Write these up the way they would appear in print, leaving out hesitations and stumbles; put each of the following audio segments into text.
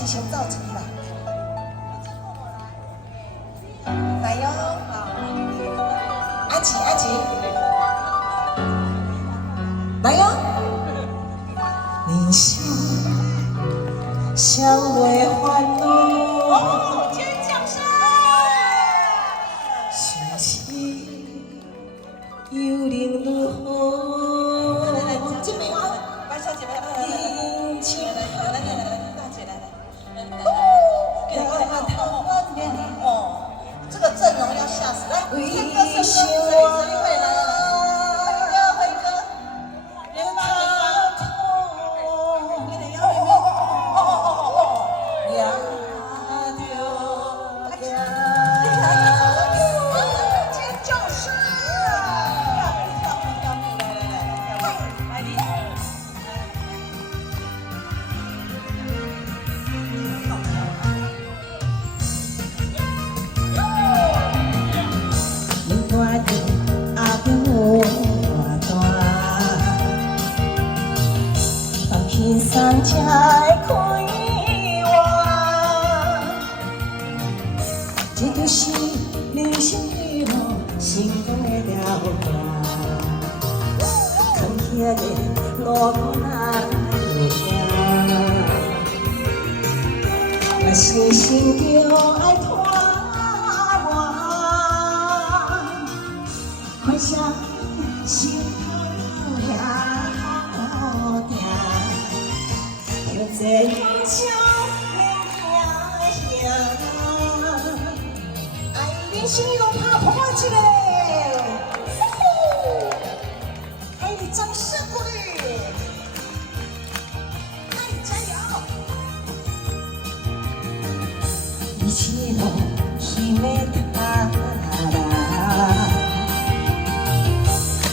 一先走一来，来哟，阿吉阿吉，来哟，人生相会烦恼，哦，尖叫声，心情有灵如何？来来来，这梅花，白小姐妹，林情来，大姐来。哦，这个阵容要吓死！来，唱歌，谁会来？辉哥，别怕痛，尖叫声！来，你。山才会开花，这就是人生的路，成功的条路。坎坷的路途难行，若是心着爱拖磨，欢想心头也好定。这人生免惊吓，爱人生路拍破一个，给你掌声鼓励，爱加油！一切都秘密他啦，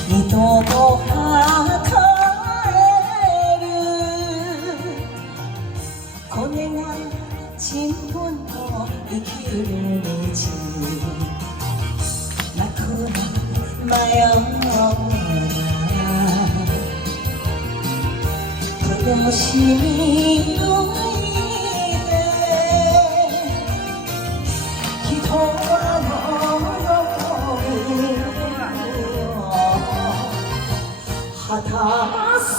你多多哈卡。可能我真本土已去日子，那可能没有可能是你对的，去托我哈他苏。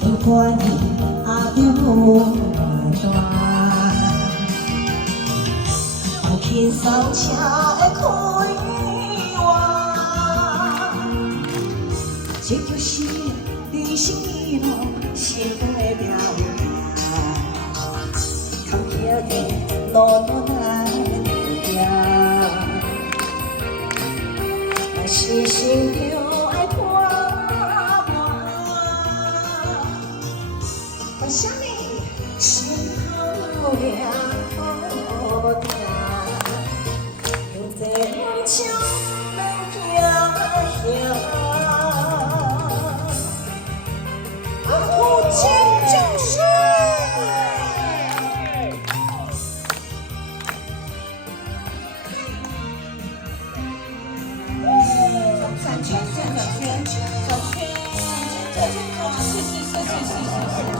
不管你阿着无大，有轻松车会开花，这就是人生的路，成功的条路。坎坷的路途难行，若是心着爱拖。什么心头也好定，有这人生免惊吓。尖叫声！转圈，转圈，转圈，转圈，是。